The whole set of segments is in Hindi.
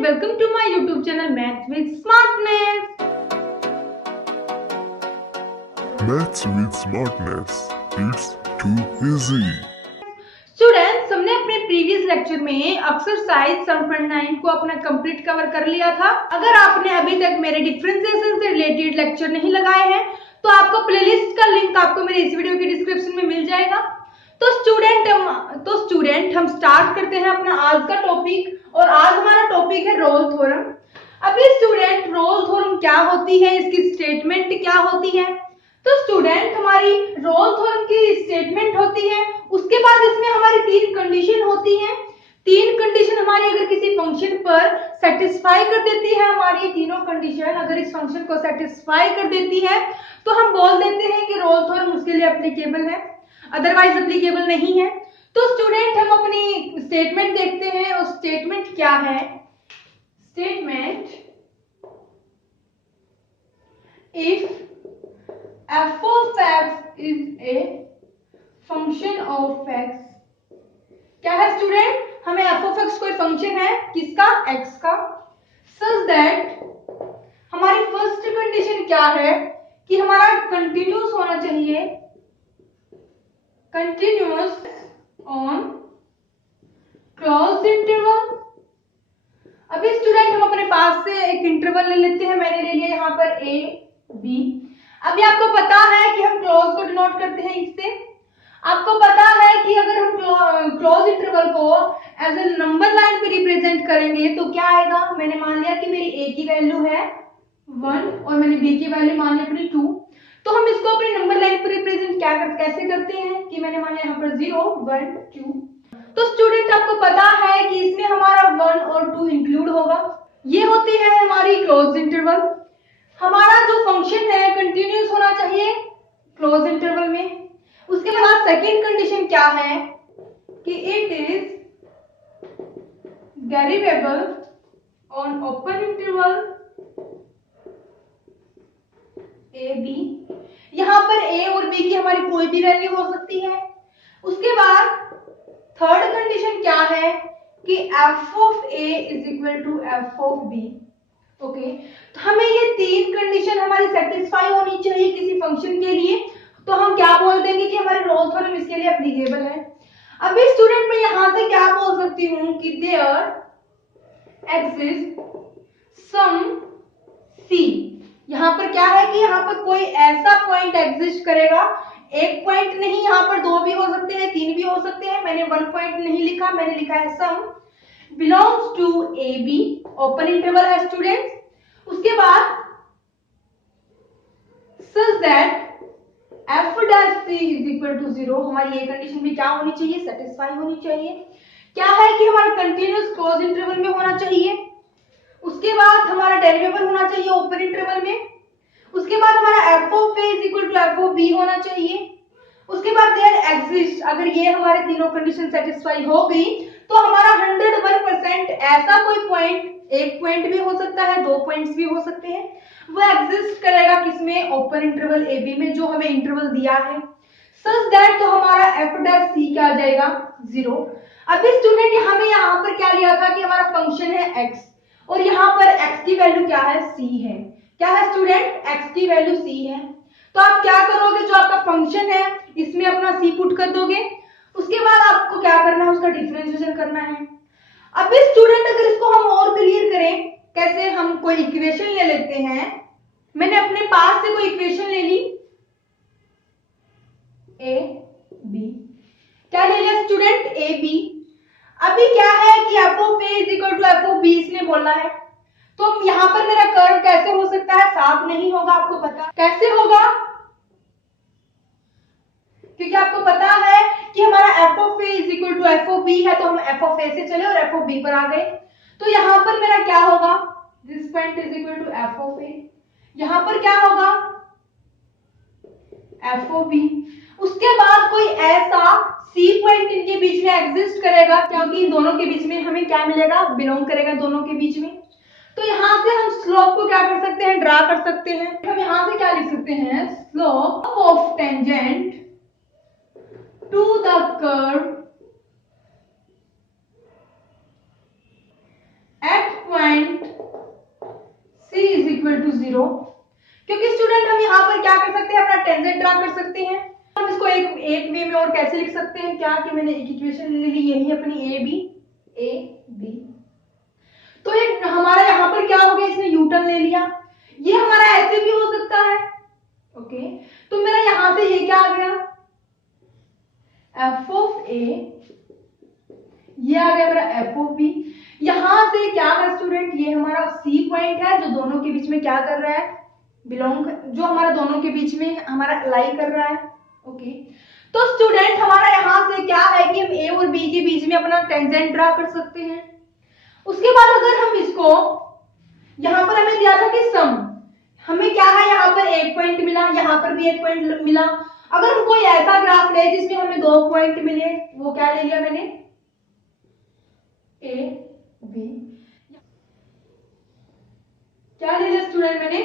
welcome to my YouTube channel Maths with Smartness. Maths with Smartness. It's too easy. Students, हमने अपने प्रीवियस लेक्चर में एक्सरसाइज 7.9 को अपना कंप्लीट कवर कर लिया था। अगर आपने अभी तक मेरे डिफरेंशिएशन से रिलेटेड लेक्चर नहीं लगाए हैं तो आपको प्लेलिस्ट का लिंक आपको मेरे इस वीडियो के डिस्क्रिप्शन में मिल जाएगा। तो स्टूडेंट हम स्टार्ट करते हैं अपना आज का टॉपिक, और आज हमारा टॉपिक है रोल थ्योरम। अभी स्टूडेंट रोल थ्योरम क्या होती है, इसकी स्टेटमेंट क्या होती है। तो स्टूडेंट हमारी रोल थ्योरम की स्टेटमेंट होती है, उसके बाद इसमें हमारी तीन कंडीशन होती हैं। तीन कंडीशन हमारी अगर किसी फंक्शन पर सेटिस्फाई कर देती है, हमारी तीनों कंडीशन अगर इस फंक्शन को सेटिस्फाई कर देती है तो हम बोल देते हैं कि रोल थ्योरम उसके लिए एप्लीकेबल है, अदरवाइज एप्लीकेबल नहीं है। तो स्टूडेंट हम अपनी स्टेटमेंट देखते हैं, और स्टेटमेंट क्या है। Statement if f of x is a function of x, क्या है स्टूडेंट, हमें f of x कोई फंक्शन है, किसका, x का, such that हमारी फर्स्ट कंडीशन क्या है कि हमारा कंटिन्यूस होना चाहिए, कंटिन्यूस ऑन क्लोज इंटरवल। अभी स्टूडेंट हम अपने पास से एक इंटरवल ले लेते हैं, मैंने ले लिया यहाँ पर a b। अभी आपको पता है कि हम क्लोज को डिनोट करते हैं इससे। आपको पता है कि अगर हम क्लोज इंटरवल को एज ए नंबर लाइन पे रिप्रेजेंट करेंगे तो क्या आएगा। मैंने मान लिया कि मेरी a की वैल्यू है 1 और मैंने b की वैल्यू मान ली अपनी 2, तो हम इसको अपनी नंबर लाइन पर रिप्रेजेंट कैसे करते हैं कि मैंने मान लिया यहाँ पर 0 1 2। तो स्टूडेंट आपको पता है कि इसमें हमारा 1 और 2 इंक्लूड होगा। ये होती है हमारी क्लोज इंटरवल। हमारा जो फंक्शन है कंटिन्यूस होना चाहिए क्लोज इंटरवल में। उसके बाद सेकंड कंडीशन क्या है कि it is derivable on open interval a b. यहां पर a और b की हमारी कोई भी वैल्यू हो सकती है। उसके बाद थर्ड कंडीशन क्या है कि f of a is equal to f of b। Okay, तो हमें ये तीन कंडीशन हमारी सेटिस्फाई होनी चाहिए किसी फंक्शन के लिए, तो हम क्या बोल देंगे कि हमारे रोल थ्योरम इसके लिए एप्लीकेबल है। अभी स्टूडेंट मैं यहां से क्या बोल सकती हूं कि देयर एग्जिस्ट सम c। यहां पर क्या है कि यहां पर कोई ऐसा पॉइंट एग्जिस्ट करेगा, एक पॉइंट नहीं, यहां पर दो भी हो सकते हैं, तीन भी हो सकते हैं। मैंने वन पॉइंट नहीं लिखा, मैंने लिखा है some belongs to a b, open interval है स्टूडेंट। उसके बाद such that f dash c is equal to 0, हमारी ये कंडीशन भी क्या होनी चाहिए, सेटिस्फाई होनी चाहिए। क्या है कि हमारा कंटिन्यूस क्लोज इंटरवल में होना चाहिए। उसके बाद हमारा डेरिवेबल होना चाहिए ओपन इंटरवल में। उसके बाद हमारा f of a is equal to f of b होना चाहिए। उसके बाद देयर एग्जिस्ट, अगर ये हमारे तीनों कंडीशन सेटिस्फाई हो गई तो हमारा 101% ऐसा कोई पॉइंट, एक पॉइंट भी हो सकता है, दो पॉइंट्स भी हो सकते हैं, वो एग्जिस्ट करेगा किसमें, ओपन इंटरवल ए बी में, जो हमें इंटरवल दिया है। सच दैट तो हमारा एफ डैश सी क्या आ जाएगा, 0। अभी स्टूडेंट हमें यहाँ पर क्या लिया था कि हमारा फंक्शन है x, और यहाँ पर x की वैल्यू क्या है, c है। क्या है स्टूडेंट, x की वैल्यू c है। तो आप क्या करोगे, जो आपका फंक्शन है इसमें अपना c पुट कर दोगे। उसके बाद आपको क्या करना है, उसका डिफरेंशिएशन करना है। अभी स्टूडेंट अगर इसको हम और क्लियर करें, कैसे, हम कोई इक्वेशन ले लेते हैं। मैंने अपने पास से कोई इक्वेशन ले ली, ए बी, क्या ले लिया स्टूडेंट, ए बी। अभी क्या है कि f of a is equal to f of b इसने बोला है, तो यहां पर मेरा कर्व कैसे हो सकता है, साफ नहीं होगा। आपको पता कैसे होगा, क्योंकि आपको पता है कि हमारा f of a is equal to f of b है, तो हम f of a से चले और f of b पर आ गए। तो यहां पर मेरा क्या होगा, this point is equal to f of a, यहां पर क्या होगा, f of b। उसके बाद कोई ऐसा c पॉइंट इनके बीच में एग्जिस्ट करेगा, क्योंकि इन दोनों के बीच में हमें क्या मिलेगा, बिलोंग करेगा दोनों के बीच में। तो यहाँ से हम स्लोप को क्या कर सकते हैं, ड्रा कर सकते हैं। हम यहाँ से क्या लिख सकते हैं, slope of tangent to the curve at point 0, क्योंकि स्टूडेंट हम यहाँ पर क्या कर सकते हैं, अपना टेंजेंट ड्रा कर सकते हैं। हम इसको एक वे में और कैसे लिख सकते हैं, क्या कि मैंने एक इक्वेशन ले ली, यही अपनी ए बी। तो एक हमारा यहाँ पर क्या हो गया, इसने यूटर्न ले लिया, ये हमारा ऐसे भी हो सकता है। ओके, तो मेरा यहां से ये क्या आ गया, एफ ऑफ ए, ये आ गया मेरा एफ ऑफ बी। यहां से क्या है स्टूडेंट, ये हमारा सी पॉइंट है जो दोनों के बीच में क्या कर रहा है, बिलोंग, जो हमारा दोनों के बीच में हमारा लाई कर रहा है। ओके, तो स्टूडेंट हमारा यहां से क्या है कि हम ए और बी के बीच में अपना टेंजेंट ड्रा कर सकते हैं। उसके बाद अगर हम इसको, यहां पर हमें दिया था कि सम, हमें क्या है, यहाँ पर एक पॉइंट मिला, यहाँ पर भी एक पॉइंट मिला। अगर हम कोई ऐसा ग्राफ ले जिसमें हमें 2 पॉइंट मिले, वो क्या ले लिया मैंने, ए बी, क्या ले लिया स्टूडेंट मैंने,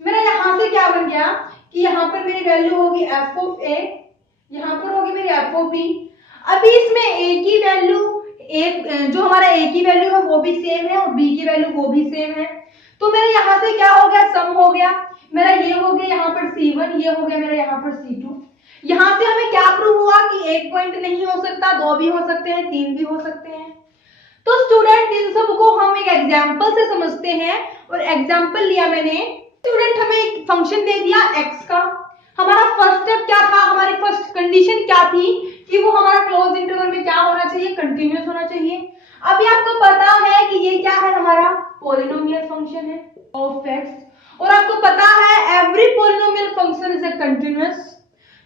मेरा यहां से क्या बन गया कि यहाँ पर मेरी वैल्यू होगी एफ ऑफ ए, यहाँ पर होगी मेरी एफ ऑफ बी। अभी इसमें ए की वैल्यू, एक जो हमारा ए की वैल्यू है वो भी सेम है और बी की वैल्यू वो भी सेम है, तो मेरे यहाँ से क्या हो गया, सम हो गया मेरा, ये हो गया यहाँ पर C1, ये हो गया मेरा यहाँ पर C2। यहाँ से हमें क्या प्रूव हुआ कि एक पॉइंट नहीं हो सकता, 2 भी हो सकते हैं, 3 भी हो सकते हैं। तो स्टूडेंट इन सब को हम एक एग्जाम्पल से समझते हैं, और एग्जाम्पल लिया मैंने, स्टूडेंट हमें एक फंक्शन दे दिया x का। हमारा फर्स्ट स्टेप क्या था, हमारी फर्स्ट कंडीशन क्या थी कि वो हमारा क्लोज इंटरवल में क्या होना चाहिए, कंटिन्यूअस होना चाहिए। अभी आपको पता है कि ये क्या है, हमारा पॉलिनोमियल फंक्शन है ऑफ x, और आपको पता है every polynomial function is a continuous.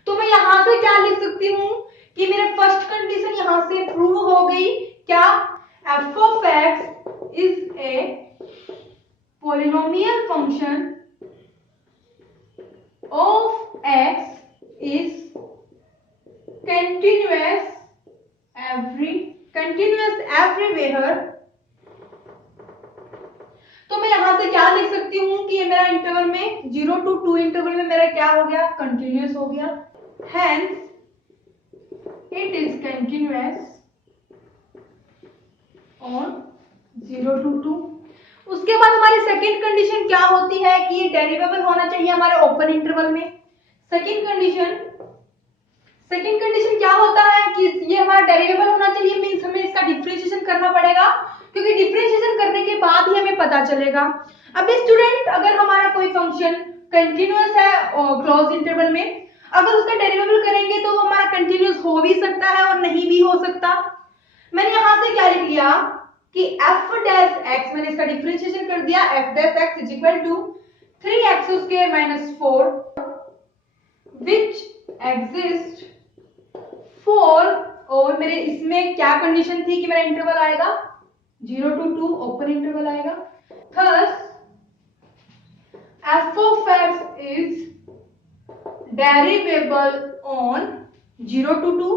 तो मैं यहां से क्या लिख सकती हूँ कि मेरे फर्स्ट कंडीशन यहां से प्रूव हो गई, क्या, f of x is a polynomial function of x is continuous everywhere। तो मैं यहां से क्या लिख सकती हूँ कि मेरा इंटरवल में 0 to 2 इंटरवल में मेरा क्या हो गया, कंटिन्यूअस हो गया, hence it is continuous on 0 to 2। उसके बाद हमारी सेकंड कंडीशन क्या होती है कि ये डेरिवेबल होना चाहिए हमारे ओपन इंटरवल में। सेकंड कंडीशन क्या होता है कि ये हमारा डेरिवेबल होना चाहिए, मींस हमें इसका डिफरेंशिएशन करना पड़ेगा, क्योंकि डिफरेंशिएशन करने के बाद ही हमें पता चलेगा। अभी स्टूडेंट अगर हमारा कोई फंक्शन कंटिन्यूअस है क्लोज इंटरवल में, अगर उसका डेरिवेबल करेंगे तो वो हमारा कंटिन्यूअस हो भी सकता है और नहीं भी हो सकता। मैंने यहां से क्या लिख लिया कि f डैश x, मैंने इसका डिफरेंशिएशन कर दिया, f dash x is equal to 3x square minus 4 which exist for, और मेरे इसमें क्या कंडीशन थी कि मेरा इंटरवल आएगा 0 to 2, ओपन इंटरवल आएगा। Thus f of x is derivable on 0 to 2,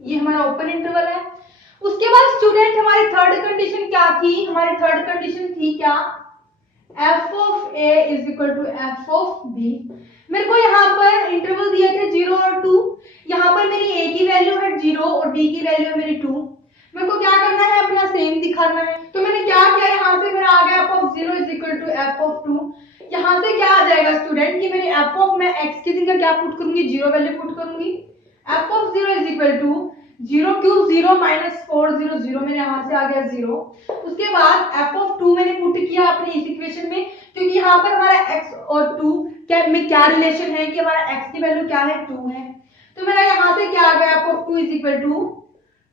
ये हमारा ओपन इंटरवल है। उसके बाद स्टूडेंट हमारी थर्ड कंडीशन क्या थी, हमारी थर्ड कंडीशन थी क्या, f of a is equal to f of b। मेरे को यहाँ पर इंटरवल दिए थे 0 और 2, यहाँ पर मेरी a की वैल्यू है 0 और b की वैल्यू है मेरी 2। मेरे को क्या करना है, अपना सेम दिखाना है। तो मैंने क्या किया, यहाँ से मेरा आ गया f of 0 is equal to f of 2। यहाँ से क्या आ जाएगा स्टूडेंट कि मेरे f of, मैं x की जगह क्या पुट करूंगी, 0 वैल्यू पुट करूंगी। f of 0 is equal to 0 cube 0 minus 4 0 0, मेरे यहाँ से आ गया 0। उसके बाद f of 2 मैंने पुट किया अपने इस इक्वेशन में, क्योंकि यहाँ पर हमारा x और 2 में क्या रिलेशन है कि हमारा x की वैल्यू क्या है, 2 है। तो मेरा यहाँ से क्या आ गया, f of 2 is equal to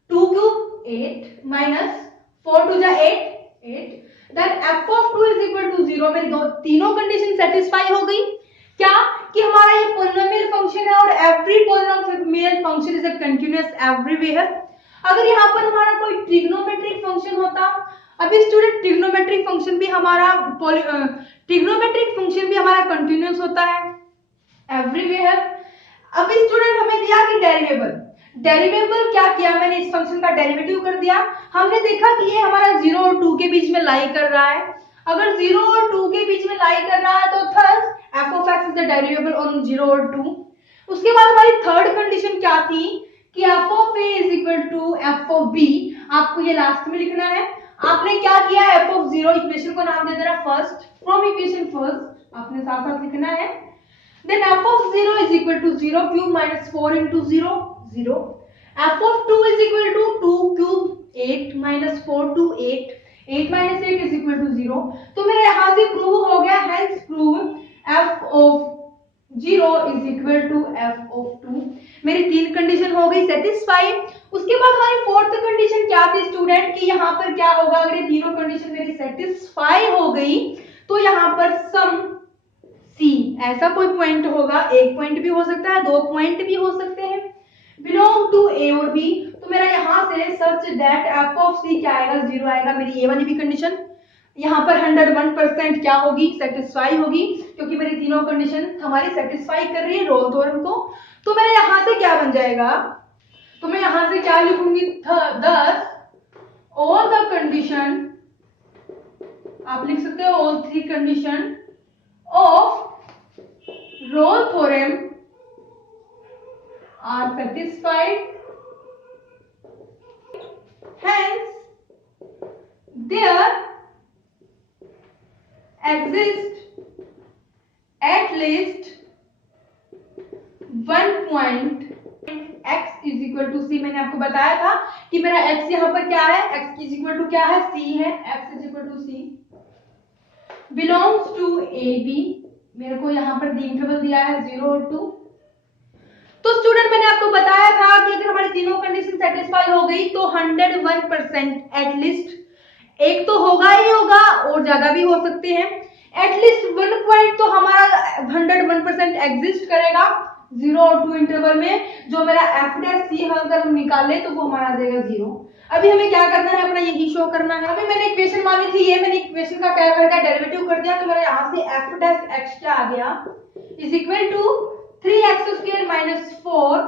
2 cube 8 minus 4 two जा 8, then f of 2 is equal to 0। मेरी तीनों कंडीशन सेटिस्फाई हो गई, क्या कि हमारा ये पॉलिनोमियल फंक्शन है और every polynomial function is a continuous everywhere. अगर यहाँ पर हमारा कोई ट्रिग्नोमेट्रिक फंक्शन होता, अभी स्टूडेंट ट्रिग्नोमेट्रिक फंक्शन भी हमारा कंटीन्यूअस होता है एवरीवेयर। अभी स्टूडेंट हमें दिया कि डेरिवेबल क्या किया, मैंने इस फंक्शन का डेरिवेटिव कर दिया। हमने देखा कि ये हमारा 0 और 2 के बीच में लाई कर रहा है। अगर 0 और 2 के बीच में लाई कर रहा है तो thus f of x is the derivable on 0 और 2। उसके बाद हमारी थर्ड कंडीशन क्या थी कि f of a is equal to f of b। आपको ये लास्ट में लिखना है। आपने क्या किया, f of 0 इक्वेशन को नाम दे देना फर्स्ट, फ्रॉम इक्वेशन फर्स्ट आपने साथ साथ लिखना है। Then f of 0 is equal to 0 cube minus 4 into 0 0, f of 2 is equal to 2 cube 8 minus 4 to 8 8 minus 8 is equal to 0। तो मेरा यहाँ से प्रूव हो गया, hence prove f of 0 is equal to f of 2। मेरी तीन कंडीशन हो गई सेटिस्फाई। उसके बाद हमारी फोर्थ कंडीशन क्या थी स्टूडेंट कि यहाँ पर क्या होगा, अगर ये तीनों कंडीशन मेरी सेटिस्फाई हो गई तो यहाँ पर सम सी ऐसा कोई पॉइंट होगा, एक पॉइंट भी हो सकता है, दो पॉइंट भी हो सकते हैं, बिलोंग टू ए और बी। तो मेरा यहाँ से सच दैट एफ ऑफ सी क्या आएगा, 0 आएगा। मेरी ए वाली भी कंडीशन यहाँ पर 101% क्या होगी, सेटिस्फाई होगी, क्योंकि मेरी तीनों कंडीशन हमारी सेटिस्फाई कर रही है रोल थ्योरम को। तो मेरा यहाँ से क्या बन जाएगा, तो मैं यहाँ से क्या लिखूंगी, thus all the condition, आप लिख सकते हो all three condition of Rolle theorem are satisfied, hence there exists at least one point x is equal to c। मैंने आपको बताया था कि मेरा x यहाँ पर क्या है, x is equal to क्या है, c है, x is equal to c, belongs to a b। मेरे को यहाँ पर दी इंटरवल दिया है 0 और 2। तो स्टूडेंट मैंने आपको बताया था कि अगर हमारी तीनों कंडीशन सेटिस्फाई हो गई तो 101% एटलीस्ट एक तो होगा ही होगा और ज्यादा भी हो सकते हैं, एटलीस्ट 1 पॉइंट तो हमारा 101% एग्जिस्ट करेगा 0 और 2 इंटरवल में। जो मेरा एफ डैश सी अगर हम निकाले तो वो हमारा आ जाएगा 0। अभी हमें क्या करना है, अपना यही शो करना है। अभी मैंने इक्वेशन मानी थी ये, मैंने इक्वेशन का क्या कर दिया, डेरिवेटिव कर दिया। तो मेरा यहाँ से एफ डैश एक्स क्या आ गया, is equal to 3x square minus 4।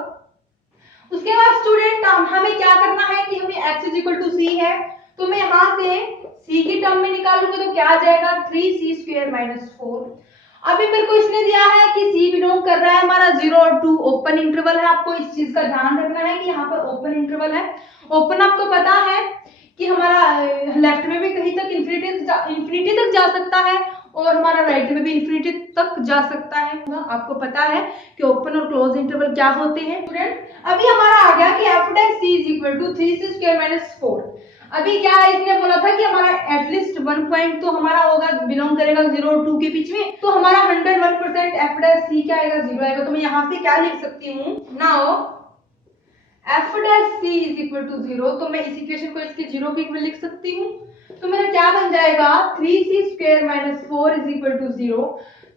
उसके बाद स्टूडेंट हमें क्या करना है कि हमें x इज इक्वल टू सी है, तो मैं यहाँ से c की टर्म में निकालूंगी तो क्या आ जाएगा 3c स्क्वायर माइनस 4। अभी मेरे को इसने दिया है कि c बिलोंग कर रहा है हमारा 0 और 2 ओपन इंटरवल है। आपको इस चीज का ध्यान रखना है कि यहाँ पर ओपन इंटरवल है। ओपन आपको पता है कि हमारा लेफ्ट में भी कहीं तक इंफिनिटी तक जा सकता है और हमारा राइट में भी इंफिनिटी तक जा सकता है। आपको पता है कि ओपन और क्लोज इंटरवल क्या होते हैं स्टूडेंट। अभी हमारा आ गया कि f dash c is equal to 3c square minus 4। अभी क्या है, इसने बोला था कि हमारा एटलीस्ट 1 पॉइंट तो हमारा होगा, बिलोंग करेगा 0 और 2 के बीच में। तो हमारा 101% f डैश c क्या आएगा, 0 आएगा। तो मैं यहाँ से क्या लिख सकती हूँ, now f dash c is equal to 0। तो मैं इस इक्वेशन को इसके 0 के इक्वल लिख सकती हूँ। तो मेरा क्या बन जाएगा 3c square minus 4 is equal to 0।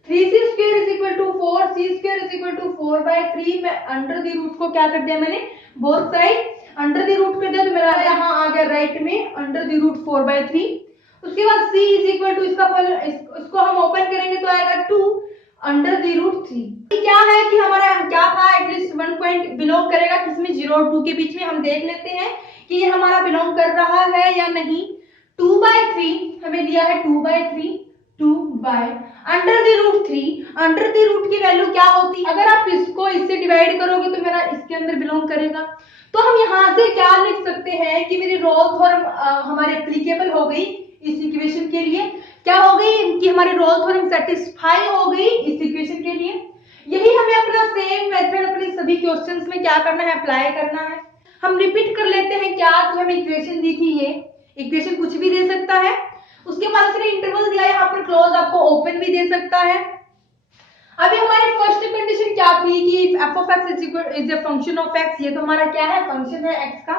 3c square is equal to 4, c square is equal to 4/3। मैं अंडर द रूट को क्या कर दिया, मैंने both side under the root कर दिया। तो मेरा यहाँ आ गया राइट में अंडर द रूट 4/3। उसके बाद c इज इक्वल टू इसको हम ओपन करेंगे तो आएगा 2 अंडर द रूट 3। क्या है कि हमारा क्या था, एटलीस्ट 1 पॉइंट बिलोंग करेगा किसमें, 0 और 2 के बीच में। हम देख लेते हैं कि ये हमारा बिलोंग कर रहा है या नहीं। 2/3 हमें दिया है, 2/3 2 by under the root 3। Under the root की वैल्यू क्या होती है, अगर आप इसको इससे डिवाइड करोगे तो मेरा इसके अंदर बिलोंग करेगा। तो हम यहाँ से क्या लिख सकते हैं कि मेरी रोल थ्योरम हमारे एप्लीकेबल हो गई इस इक्वेशन के लिए। क्या हो गई कि हमारी रोल थ्योरम सेटिस्फाई हो गई इस इक्वेशन के लिए। यही हमें अपना सेम मेथड अपने सभी क्वेश्चंस में क्या करना है, अप्लाई करना है। हम रिपीट कर लेते हैं क्या कि हमें इक्वेशन दी थी, ये इक्वेशन कुछ भी दे सकता है। उसके बाद इसने इंटरवल दिया, यहाँ पर क्लोज आपको ओपन भी दे सकता है। अभी हमारी फर्स्ट कंडीशन क्या थी कि f of x is a function of x। ये तो हमारा क्या है, फंक्शन है x का।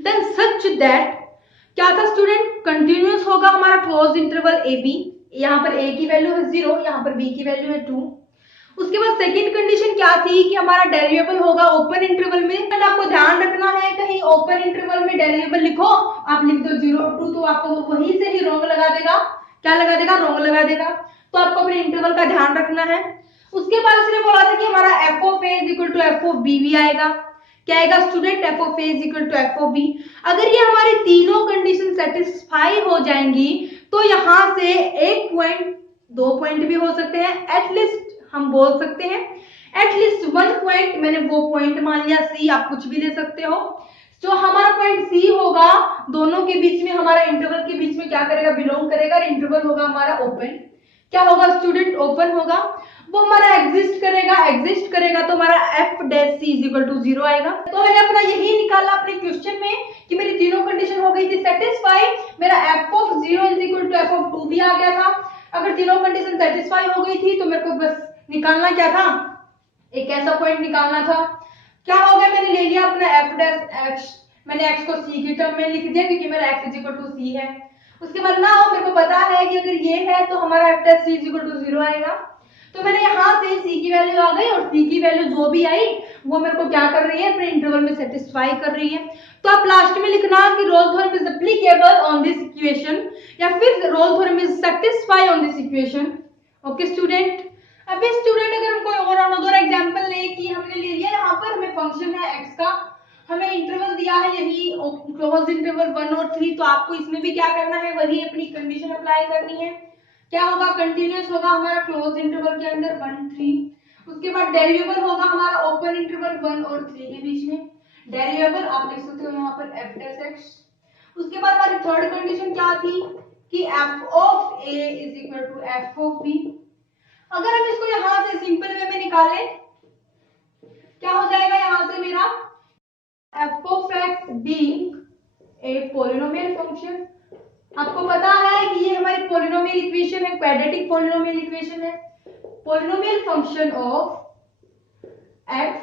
देन सच दैट क्या था स्टूडेंट, कंटिन्यूअस होगा हमारा क्लोज इंटरवल a b। यहाँ पर a की वैल्यू है 0, यहाँ पर b की वैल्यू है 2। उसके बाद सेकंड कंडीशन क्या थी कि हमारा डेरिवेबल होगा ओपन इंटरवल में। तो आपको ध्यान रखना है कहीं ओपन इंटरवल में डेरिवेबल लिखो, आप लिख दो 0 और 2 तो आपको वो वहीं से ही रोंग लगा देगा। क्या लगा देगा, रोंग लगा देगा। तो आपको अपने इंटरवल का ध्यान रखना है। उसके बाद उसने बोला था कि हमारा f of a is equal to f of b भी आएगा। क्या आएगा student, f of a is equal to f of b। अगर ये हमारी तीनों कंडीशन सेटिस्फाई हो जाएंगी तो यहाँ से 1 पॉइंट 2 पॉइंट भी हो सकते हैं, एटलीस्ट हम बोल सकते हैं एटलीस्ट 1 पॉइंट। मैंने वो पॉइंट मान लिया c, आप कुछ भी ले सकते हो। जो हमारा पॉइंट c होगा दोनों के बीच में, हमारा इंटरवल के बीच में क्या करेगा, बिलोंग करेगा। इंटरवल होगा हमारा ओपन। क्या होगा स्टूडेंट, ओपन होगा, वो हमारा एग्जिस्ट करेगा तो हमारा F dash C is equal to 0 आएगा। तो मैंने अपना यही निकाला अपने क्वेश्चन में कि मेरी तीनों कंडीशन हो गई थी सेटिस्फाई, मेरा F of 0 is equal to F of 2 भी आ गया था। अगर तीनों कंडीशन सेटिस्फाई हो गई थी तो मेरे को बस निकालना क्या था, एक ऐसा पॉइंट निकालना था। क्या हो गया, मैंने ले लिया अपना एफ डैश एक्स, मैंने एक्स को सी की टर्म में लिख दिया क्योंकि मेरा एक्स इज इक्वल टू सी है। उसके बाद ना मेरे को पता है कि अगर ये है तो हमारा F dash C is equal to 0 आएगा। तो मैंने यहाँ से सी की वैल्यू आ गई और सी की वैल्यू जो भी आई वो मेरे को क्या कर रही है, अपने इंटरवल में सेटिस्फाई कर रही है। तो आप लास्ट में लिखना कि Rolle's theorem is applicable on this equation या फिर Rolle's theorem is satisfy on this equation. Okay student, अभी स्टूडेंट अगर हम कोई और अनदर एग्जांपल ले कि हमने ले लिया यहाँ पर हमें फंक्शन है x का, हमें इंटरवल दिया है यही क्लोज इंटरवल 1 और 3, तो आपको इसमें भी क्या करना है, वही अपनी कंडीशन अप्लाई करनी है। क्या होगा, कंटिन्यूअस होगा हमारा क्लोज इंटरवल के अंदर 1 3, उसके बाद डेरिवेबल होगा हमारा ओपन इंटरवल 1 और 3 के बीच में, डेरिवेबल आप लिख सकते हो यहाँ पर f डैश x। उसके बाद हमारी थर्ड कंडीशन क्या थी कि f of a is equal to f of b। अगर हम इसको यहां से सिंपल वे में निकालें क्या हो जाएगा, यहां से मेरा f of x being a polynomial function, आपको पता है कि ये हमारी पोलिनोमियल इक्वेशन है, क्वाड्रेटिक पोलिनोमियल इक्वेशन है। Polynomial function of x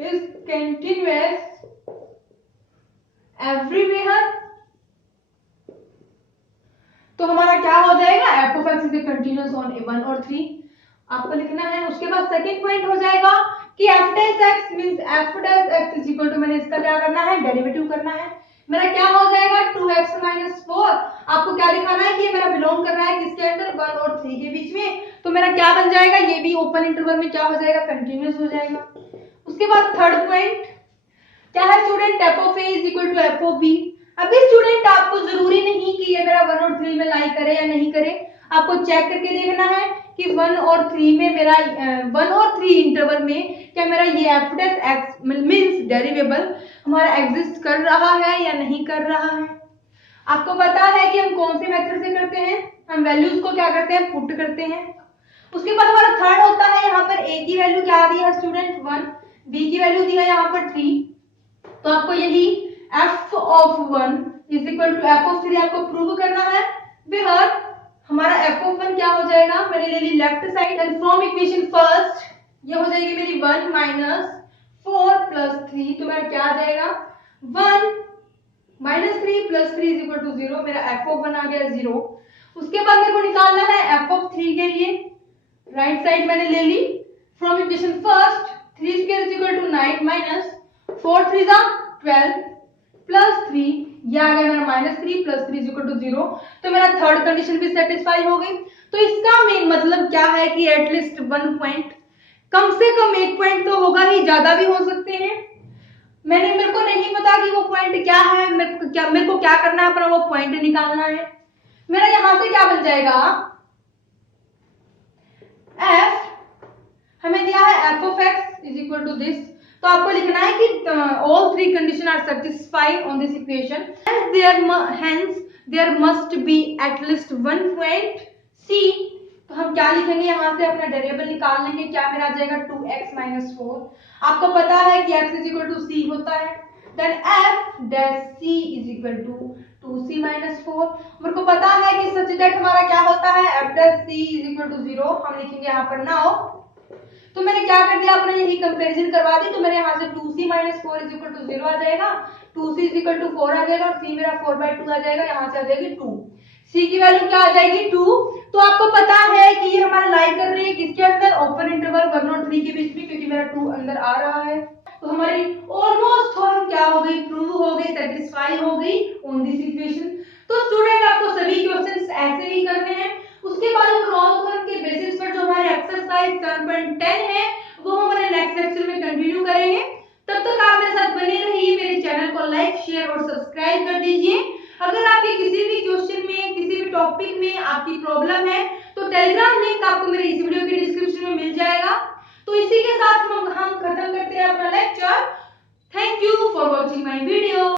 is continuous everywhere, तो हमारा क्या हो जाएगा, f of x is continuous on 1 और 3 आपको लिखना है। उसके बाद सेकंड पॉइंट हो जाएगा कि f dash x means f dash x is equal to, मैंने इसका क्या करना है, डेरिवेटिव करना है। मेरा क्या हो जाएगा 2x - 4, आपको क्या दिखाना है कि ये मेरा बिलोंग कर रहा है किसके अंदर, 1 और 3 के बीच में, तो मेरा क्या बन जाएगा, ये भी ओपन इंटरवल में क्या हो जाएगा, कंटीन्यूअस हो जाएगा। उसके बाद थर्ड पॉइंट क्या है student, f of a is equal to f of b। अभी स्टूडेंट आपको जरूरी नहीं कि ये मेरा 1 और 3 में लाई करे या नहीं करे, आपको चेक करके देखना है कि 1 और 3 में मेरा 1 और 3 इंटरवल में क्या मेरा ये f डैश x मींस डेरिवेबल हमारा एग्जिस्ट कर रहा है या नहीं कर रहा है। आपको पता है कि हम कौन से मेथड से करते हैं, हम वैल्यूज को क्या करते हैं, पुट करते हैं। उसके बाद हमारा थर्ड होता है, यहाँ पर a की वैल्यू क्या दी है स्टूडेंट 1, b की वैल्यू दी है यहाँ पर 3, तो आपको यही f of 1 is equal to f of 3 आपको प्रूव करना है। बिहार हमारा f of 1 क्या हो जाएगा, मैंने ले ली left side and from equation first ये हो जाएगी मेरी 1 - 4 + 3, तो मेरा क्या आ जाएगा 1 - 3 + 3 इज इक्वल टू 0, मेरा f of 1 आ गया 0। उसके बाद मेरे को निकालना है f of 3 के लिए, राइट साइड मैंने ले ली, from equation first 3 square is equal to 9 - 4 3 12 + 3, ये आ गया मेरा -3 + 3 इज इक्वल टू 0, तो मेरा थर्ड कंडीशन भी सेटिस्फाई हो गई। तो इसका मेन मतलब क्या है कि एटलीस्ट 1 पॉइंट, कम से कम 1 पॉइंट तो होगा ही, ज्यादा भी हो सकते हैं। मेरे को नहीं पता कि वो पॉइंट क्या है, मेरे को क्या करना है, अपना वो पॉइंट निकालना है। मेरा यहां से क्या बन जाएगा, f हमें दिया है f of x is equal to this, तो आपको लिखना है कि all three conditions are satisfied on this equation, hence there must be at least one point c। तो हम क्या लिखेंगे, यहाँ से अपना डेरिवेबल निकाल लेंगे, क्या मेरा आ जाएगा 2x - 4, आपको पता है कि x is equal to c होता है, then f dash c is equal to 2c - 4, मेरे को पता है कि सच दैट हमारा क्या होता है f dash c is equal to 0, हम लिखेंगे यहाँ पर नाउ। तो मैंने क्या कर दिया, आपने यही कंपैरिजन करवा दी, तो मेरे यहाँ से 2c - 4 इज इक्वल टू 0 आ जाएगा, 2c इज इक्वल टू 4 आ जाएगा और c मेरा 4/2 आ जाएगा, यहाँ से आ जाएगी 2, c की वैल्यू क्या आ जाएगी 2। तो आपको पता है कि ये हमारा लाई कर रही है किसके अंदर, ओपन इंटरवल 1 और 3 के बीच में, क्योंकि मेरा 2 अंदर आ रहा है। तो हमारी ऑलमोस्ट थ्योरम क्या हो गई, प्रूव हो गई, सेटिस्फाई हो गई ऑन दिस इक्वेशन। तो स्टूडेंट आपको सभी क्वेश्चंस ऐसे ही करने हैं। उसके बाद हम रोल्स थ्योरम के बेसिस पर जो हमारे एक्सरसाइज 10.10 है वो हमारे नेक्स्ट लेक्चर में कंटिन्यू करेंगे। तब तक आप मेरे साथ बने रहिए, मेरे चैनल को लाइक शेयर और सब्सक्राइब कर दीजिए। अगर आपके किसी भी क्वेश्चन में, किसी भी टॉपिक में आपकी प्रॉब्लम है तो टेलीग्राम लिंक आपको मेरे इस वीडियो के डिस्क्रिप्शन में मिल जाएगा। तो इसी के साथ हम खत्म करते हैं अपना lecture. Thank you for watching my video.